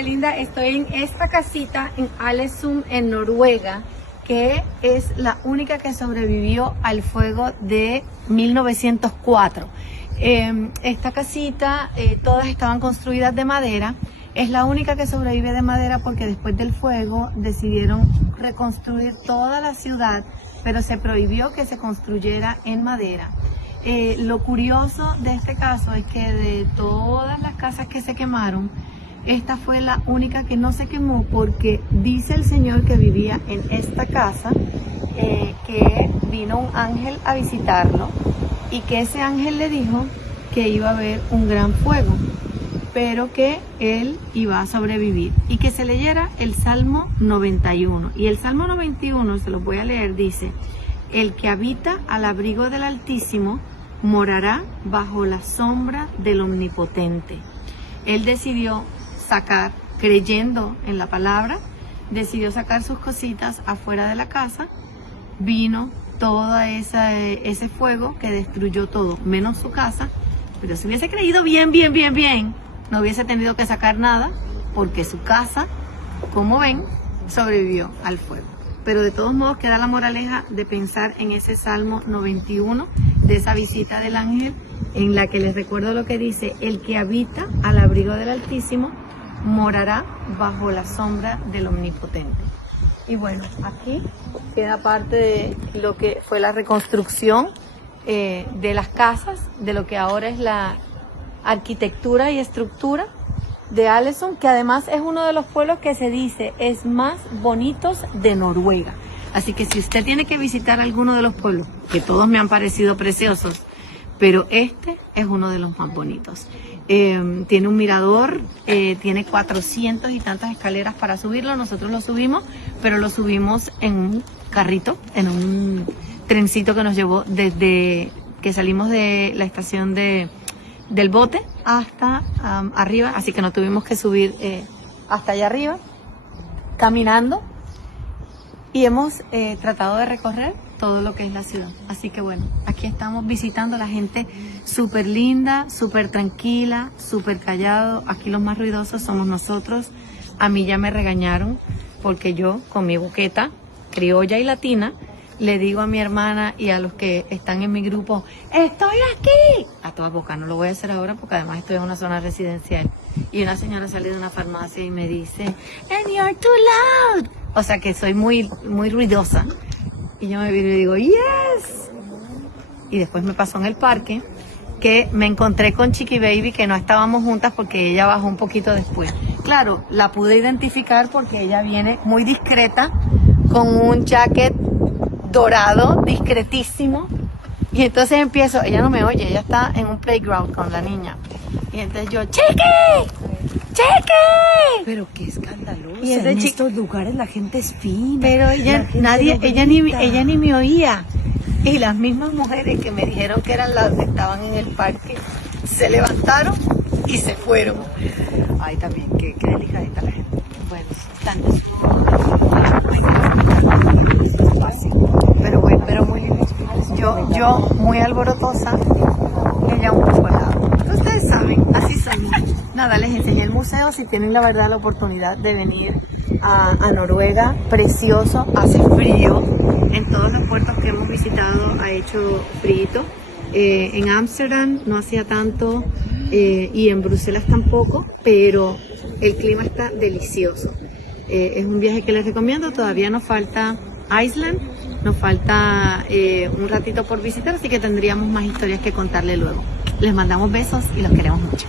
Linda, estoy en esta casita en Ålesund, en Noruega, que es la única que sobrevivió al fuego de 1904. Esta casita, todas estaban construidas de madera. Es la única que sobrevive de madera porque después del fuego decidieron reconstruir toda la ciudad, pero se prohibió que se construyera en madera. Lo curioso de este caso es que de todas las casas que se quemaron, esta fue la única que no se quemó porque dice el señor que vivía en esta casa que vino un ángel a visitarlo y que ese ángel le dijo que iba a haber un gran fuego, pero que él iba a sobrevivir y que se leyera el Salmo 91. Y el Salmo 91, se los voy a leer, dice: el que habita al abrigo del Altísimo morará bajo la sombra del Omnipotente. Él decidió sacar, creyendo en la palabra, decidió sacar sus cositas afuera de la casa. Vino todo ese fuego que destruyó todo, menos su casa, pero si hubiese creído bien, no hubiese tenido que sacar nada, porque su casa, como ven, sobrevivió al fuego. Pero de todos modos queda la moraleja de pensar en ese Salmo 91, de esa visita del ángel, en la que les recuerdo lo que dice: el que habita al abrigo del Altísimo morará bajo la sombra del Omnipotente. Y bueno, aquí queda parte de lo que fue la reconstrucción de las casas, de lo que ahora es la arquitectura y estructura de Ålesund, que además es uno de los pueblos que se dice es más bonitos de Noruega. Así que si usted tiene que visitar alguno de los pueblos, que todos me han parecido preciosos, pero este es uno de los más bonitos. Tiene un mirador, tiene 400 y tantas escaleras para subirlo. Nosotros lo subimos, pero lo subimos en un carrito, en un trencito que nos llevó desde que salimos de la estación del bote hasta arriba, así que no tuvimos que subir hasta allá arriba caminando, y hemos tratado de recorrer todo lo que es la ciudad. Así que bueno, aquí estamos visitando a la gente súper linda, súper tranquila, súper callado. Aquí los más ruidosos somos nosotros. A mí ya me regañaron porque yo, con mi boqueta criolla y latina, le digo a mi hermana y a los que están en mi grupo: ¡estoy aquí! A toda boca, no lo voy a hacer ahora porque además estoy en una zona residencial. Y una señora sale de una farmacia y me dice: "And you're too loud". O sea que soy muy ruidosa. Y yo me viro y digo: "Yes". Y después me pasó en el parque que me encontré con Chiqui Baby, que no estábamos juntas porque ella bajó un poquito después. Claro, la pude identificar porque ella viene muy discreta, con un jacket dorado, discretísimo. Y entonces empiezo, ella no me oye, ella está en un playground con la niña. Y entonces yo: ¡Chiqui! ¡Chiqui! Pero qué escandaloso. Y en estos lugares la gente es fina. Pero ella ni me oía. Y las mismas mujeres que me dijeron que eran las que estaban en el parque se levantaron y se fueron. Ay, también, qué delicadita la gente. Bueno, pero bueno, Pero muy lindo. yo muy alborotosa, ella un poco helada. Ustedes saben, así somos. Nada, les enseñé el museo. Si tienen la verdad la oportunidad de venir a Noruega, precioso, hace frío. En todos los puertos que hemos visitado ha hecho frío. En Ámsterdam no hacía tanto y en Bruselas tampoco, pero el clima está delicioso. Es un viaje que les recomiendo. Todavía nos falta Island, nos falta un ratito por visitar, así que tendríamos más historias que contarle luego. Les mandamos besos y los queremos mucho.